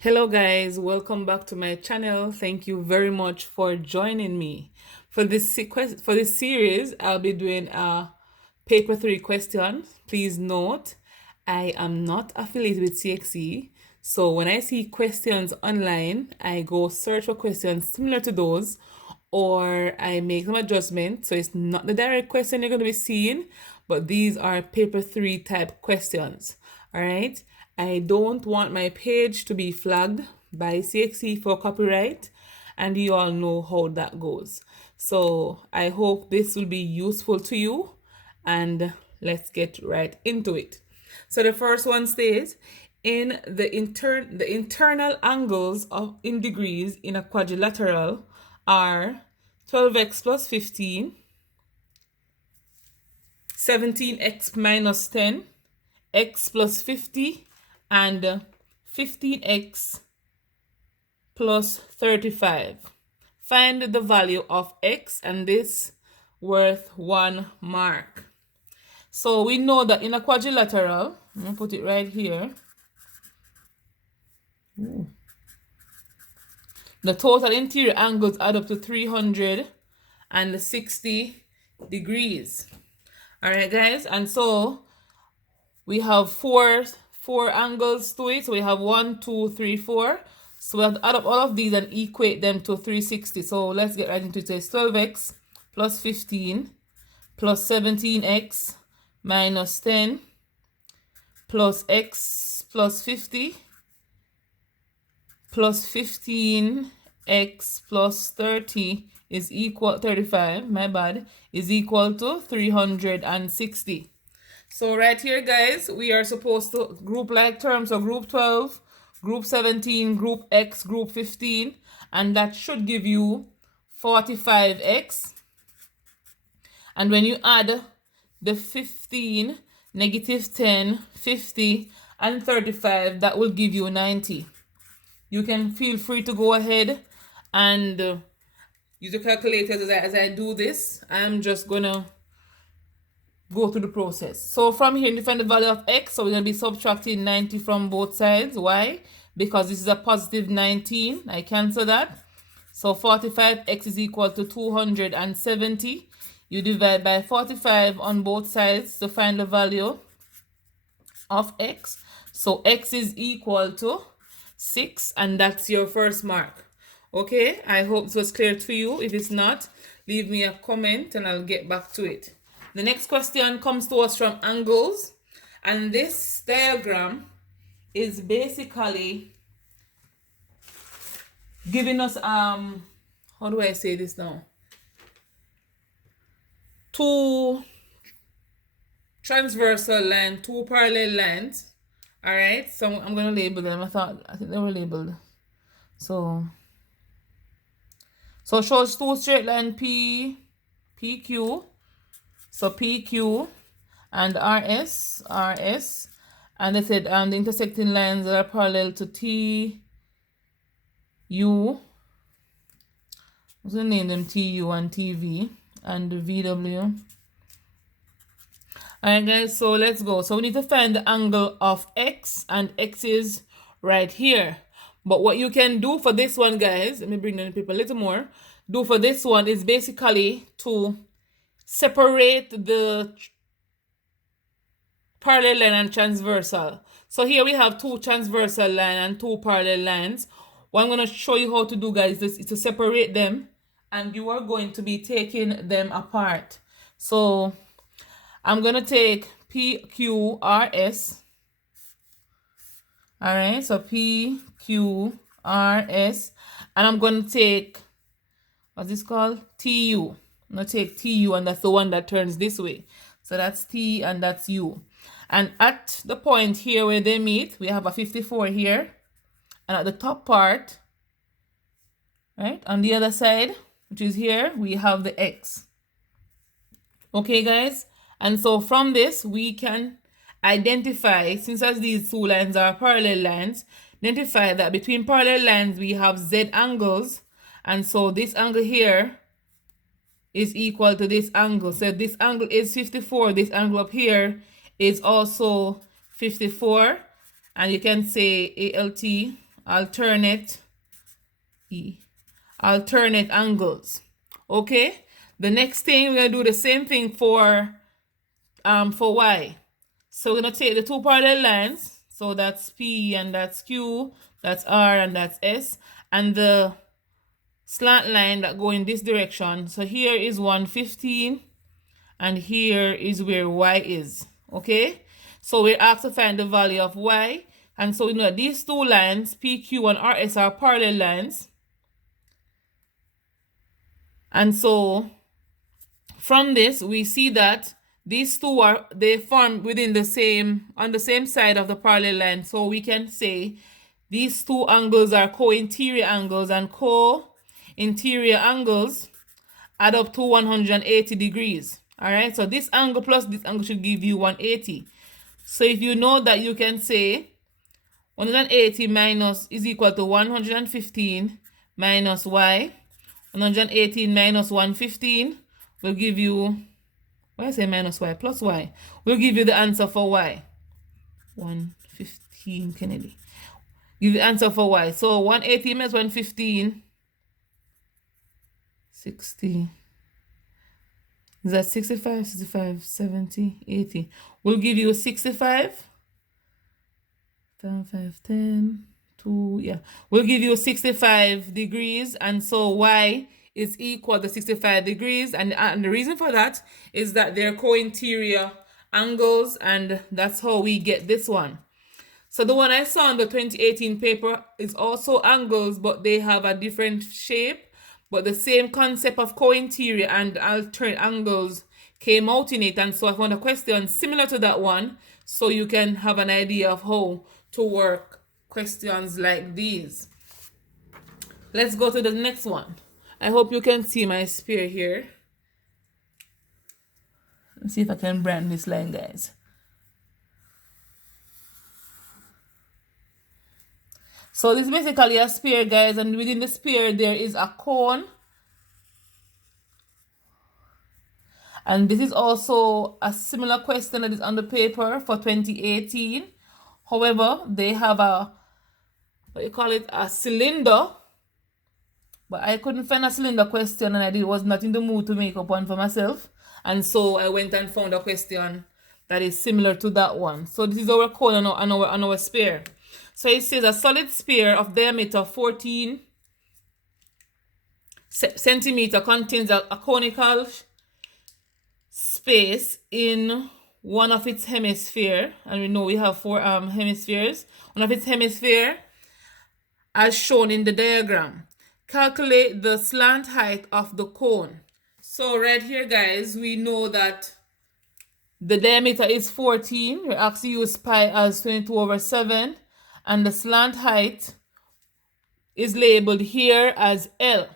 Hello guys, welcome back to my channel. Thank you very much for joining me. For this series, I'll be doing a paper 3 question. Please note, I am not affiliated with CXC. So when I see questions online, I go search for questions similar to those or I make some adjustments. So it's not the direct question you're going to be seeing, but these are paper 3 type questions. All right. I don't want my page to be flagged by CXC for copyright, and you all know how that goes. So I hope this will be useful to you, and let's get right into it. So the first one says, in the internal angles in degrees in a quadrilateral are 12x plus 15, 17x minus 10, x plus 50, and 15x plus 35. Find the value of x, and this worth 1 mark. So we know that in a quadrilateral, I'm going to put it right here. The total interior angles add up to 360 degrees. All right, guys, and so we have four angles to it. So we have 1, 2, 3, 4. So we have to add up all of these and equate them to 360. So let's get right into it. It's 12x plus 15 plus 17x minus 10 plus x plus 50 plus 15x plus 30 is equal 35, my bad, is equal to 360. So right here, guys, we are supposed to group like terms. So group 12, group 17, group x, group 15, and that should give you 45x. And when you add the 15, negative 10, 50, and 35, that will give you 90. You can feel free to go ahead and use your calculators as I do this. I'm just going to go through the process. So from here, you find the value of x. So we're going to be subtracting 90 from both sides. Why? Because this is a positive 19. I cancel that. So 45x is equal to 270. You divide by 45 on both sides to find the value of x. So x is equal to 6, and that's your first mark. Okay, I hope this was clear to you. If it's not, leave me a comment and I'll get back to it. The next question comes to us from angles, and this diagram is basically giving us how do I say this now? Two transversal lines, two parallel lines. All right, so I'm going to label them. I think they were labeled. So it shows two straight line PQ. So PQ and RS, and they said the intersecting lines that are parallel to TU. I'm going to name them TU and TV and VW. Alright guys, so let's go. So we need to find the angle of x, and x is right here. But what you can do for this one, guys, let me bring down the paper a little more. Do for this one is basically to separate the parallel line and transversal. So here we have two transversal line and two parallel lines. What I'm going to show you how to do, guys, is to separate them, and you are going to be taking them apart. So I'm going to take PQRS. All right, so PQRS, and I'm going to take, what's this called? TU. I'm going to take TU, and that's the one that turns this way. So that's T and that's U. And at the point here where they meet, we have a 54 here. And at the top part, right, on the other side, which is here, we have the X. Okay, guys? And so from this, we can identify, since as these two lines are parallel lines, identify that between parallel lines, we have Z angles. And so this angle here is equal to this angle. So this angle is 54. This angle up here is also 54. And you can say ALT alternate angles. Okay, the next thing we're gonna do the same thing for y. So we're gonna take the two parallel lines, so that's P and that's Q, that's R and that's S, and the slant line that go in this direction. So here is 115 and here is where y is. Okay, so we're asked to find the value of y, and so we know that these two lines PQ and RS are parallel lines, and so from this we see that these two they form within the same, on the same side of the parallel line. So we can say these two angles are co-interior angles, and co-interior angles add up to 180 degrees. All right, so this angle plus this angle should give you 180. So if you know that, you can say 180 minus is equal to 115 minus y. 118 minus 115 will give you, why I say minus y, plus y, will give you the answer for y. 115 Kennedy. Give the answer for y. So 180 minus 115, 60. Is that 65, 65, 70, 80? Will give you 65. 10, 5, 10, 2, yeah. Will give you 65 degrees, and so y is equal to 65 degrees. And the reason for that is that they're co-interior angles, and that's how we get this one. So the one I saw in the 2018 paper is also angles, but they have a different shape. But the same concept of co-interior and alternate angles came out in it. And so I found a question similar to that one, so you can have an idea of how to work questions like these. Let's go to the next one. I hope you can see my spear here. Let's see if I can brand this line, guys. So this is basically a spear, guys, and within the spear there is a cone. And this is also a similar question that is on the paper for 2018. However, they have a, what you call it, a cylinder. But I couldn't find a cylinder question, and I was not in the mood to make up one for myself. And so I went and found a question that is similar to that one. So this is our cone on our spear. So it says a solid sphere of diameter 14 centimeter contains a conical space in one of its hemisphere, and we know we have four hemispheres. One of its hemisphere as shown in the diagram. Calculate the slant height of the cone. So right here, guys, we know that the diameter is 14. We're actually use pi as 22/7. And the slant height is labeled here as L.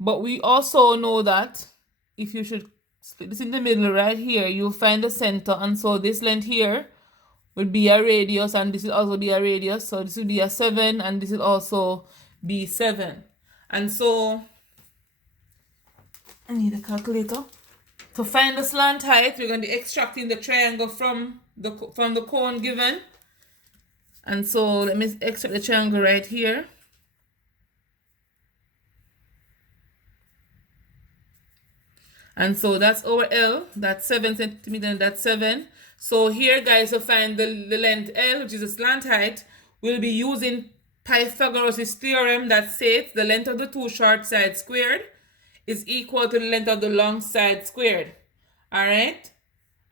But we also know that if you should split this in the middle right here, you'll find the center. And so this length here would be a radius, and this will also be a radius. So this will be a 7, and this will also be 7. And so I need a calculator. To find the slant height, we're going to be extracting the triangle from the cone given. And so let me extract the triangle right here. And so that's our L, that's 7 centimeters, and that's 7. So here, guys, to find the length L, which is the slant height, we'll be using Pythagoras Theorem that says the length of the two short sides squared is equal to the length of the long side squared. All right?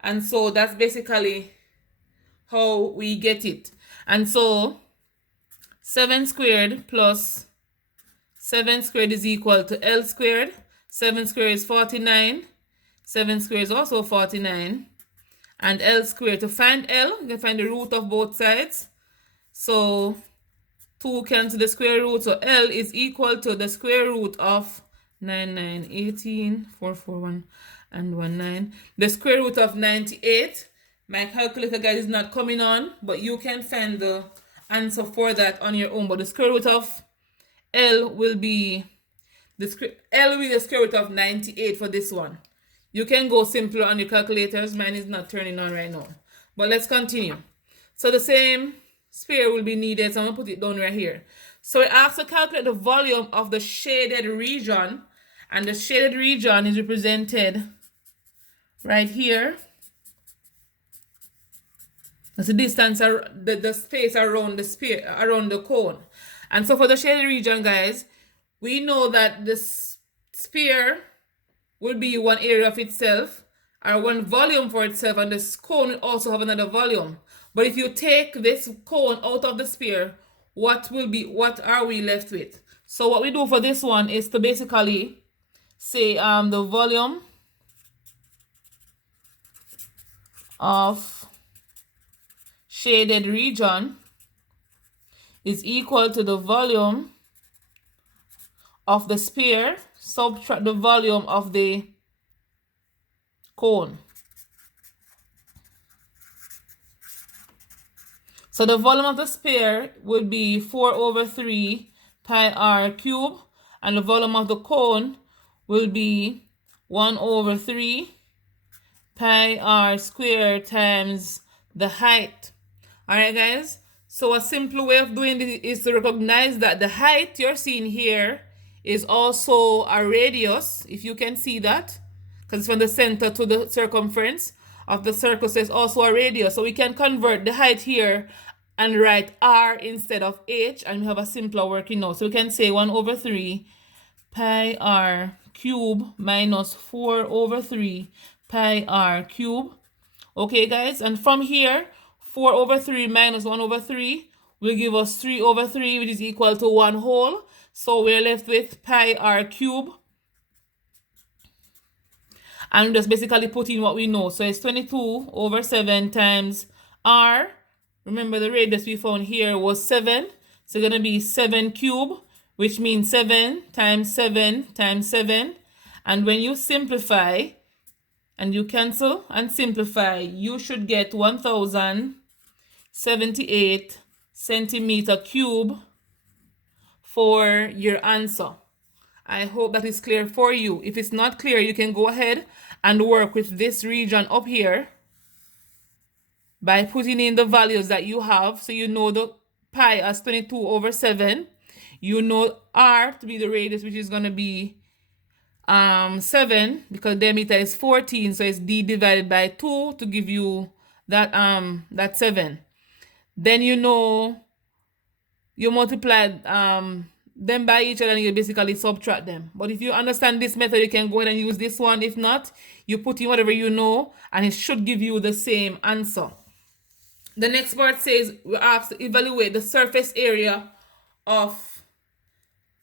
And so that's basically how we get it. And so 7 squared plus 7 squared is equal to L squared. 7 squared is 49. 7 squared is also 49. And L squared, to find L, you can find the root of both sides. So 2 cancel the square root. So L is equal to the square root of 9, 9, 18, 4, 4, 1, and 1, 9. The square root of 98. My calculator, guys, is not coming on, but you can find the answer for that on your own. But the square root of L will be the square root of 98 for this one. You can go simpler on your calculators. Mine is not turning on right now. But let's continue. So the same sphere will be needed. So I'm going to put it down right here. So it asks to calculate the volume of the shaded region. And the shaded region is represented right here. That's the distance, the space around the sphere, around the cone. And so for the shaded region, guys, we know that this sphere will be one area of itself, or one volume for itself, and this cone will also have another volume. But if you take this cone out of the sphere, what are we left with? So what we do for this one is to basically say the volume of shaded region is equal to the volume of the sphere, subtract the volume of the cone. So the volume of the sphere would be 4 over 3 pi r cubed, and the volume of the cone will be 1 over 3 pi r squared times the height. Alright, guys? So a simple way of doing this is to recognize that the height you're seeing here is also a radius, if you can see that, because it's from the center to the circumference of the circle, so it's also a radius. So we can convert the height here and write r instead of h, and we have a simpler working out. So we can say 1 over 3 pi r cube minus 4 over 3 pi r cube. Okay, guys, and from here, 4 over 3 minus 1 over 3 will give us 3 over 3, which is equal to 1 whole. So we're left with pi r cube. And just basically put in what we know. So it's 22 over 7 times r. Remember the radius we found here was 7. So it's going to be 7 cube, which means 7 times 7 times 7. And when you simplify, and you cancel and simplify, you should get 1078 centimeter cube for your answer. I hope that is clear for you. If it's not clear, you can go ahead and work with this region up here by putting in the values that you have. So you know the pi as 22 over 7. You know r to be the radius, which is going to be 7, because diameter is 14, so it's d divided by 2 to give you that 7. Then you know you multiply them by each other and you basically subtract them. But if you understand this method, you can go ahead and use this one. If not, you put in whatever you know and it should give you the same answer. The next part says we have to evaluate the surface area of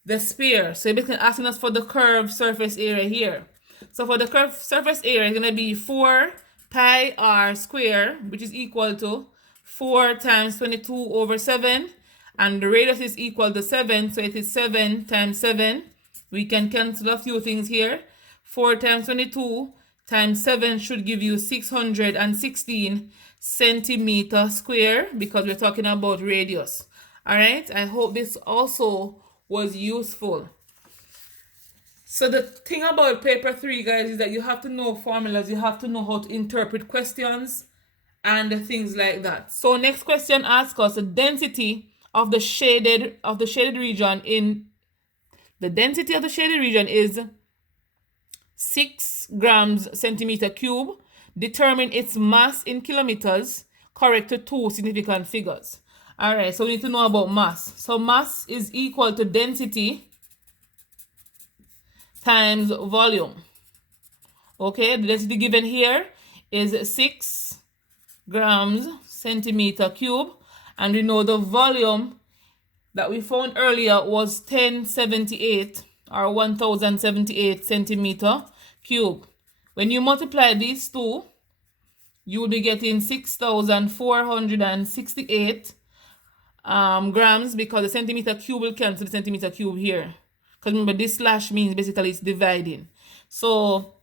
the sphere. So basically asking us for the curved surface area here. So for the curved surface area, it's going to be 4 pi r squared, which is equal to 4 times 22 over 7. And the radius is equal to 7, so it is 7 times 7. We can cancel a few things here. 4 times 22 times 7 should give you 616 centimeter square, because we're talking about radius. Alright, I hope this also was useful. So the thing about paper 3, guys, is that you have to know formulas, you have to know how to interpret questions and things like that. So next question asks us the density of the shaded region is 6 grams centimeter cube. Determine its mass in kilometers. Correct to 2 significant figures. All right, so we need to know about mass. So mass is equal to density times volume. Okay, the density given here is 6 grams centimeter cube, and we know the volume that we found earlier was 1078 or 1078 centimeter cube. When you multiply these two, you will be getting 6,468 grams, because the centimeter cube will cancel the centimeter cube here. Because remember, this slash means basically it's dividing. So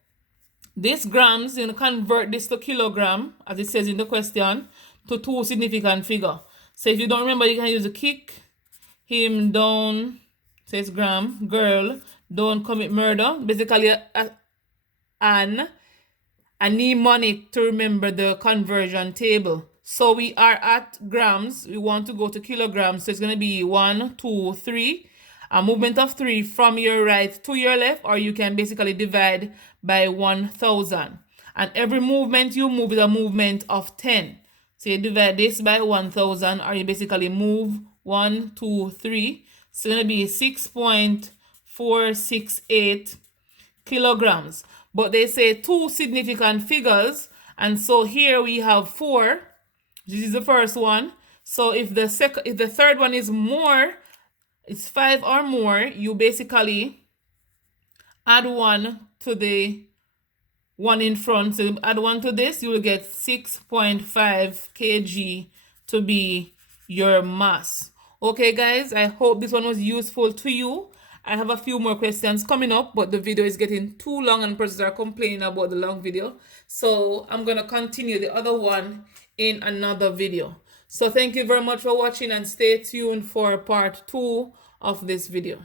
this grams, you know, convert this to kilogram, as it says in the question, to 2 significant figure. So if you don't remember, you can use a kick him down, says gram, girl, don't commit murder. Basically, a mnemonic to remember the conversion table. So we are at grams. We want to go to kilograms. So it's going to be 1, 2, 3. A movement of 3 from your right to your left, or you can basically divide by 1,000. And every movement you move is a movement of 10. So you divide this by 1,000, or you basically move 1, 2, 3. So it's going to be 6.468 kilograms. But they say two significant figures, and so here we have 4. This is the first one. So if the third one is more, it's 5 or more, you basically add 1 to the one in front. So add 1 to this, you will get 6.5 kg to be your mass. Okay guys, I hope this one was useful to you. I have a few more questions coming up, but the video is getting too long and persons are complaining about the long video. So I'm going to continue the other one in another video. So thank you very much for watching, and stay tuned for part 2 of this video.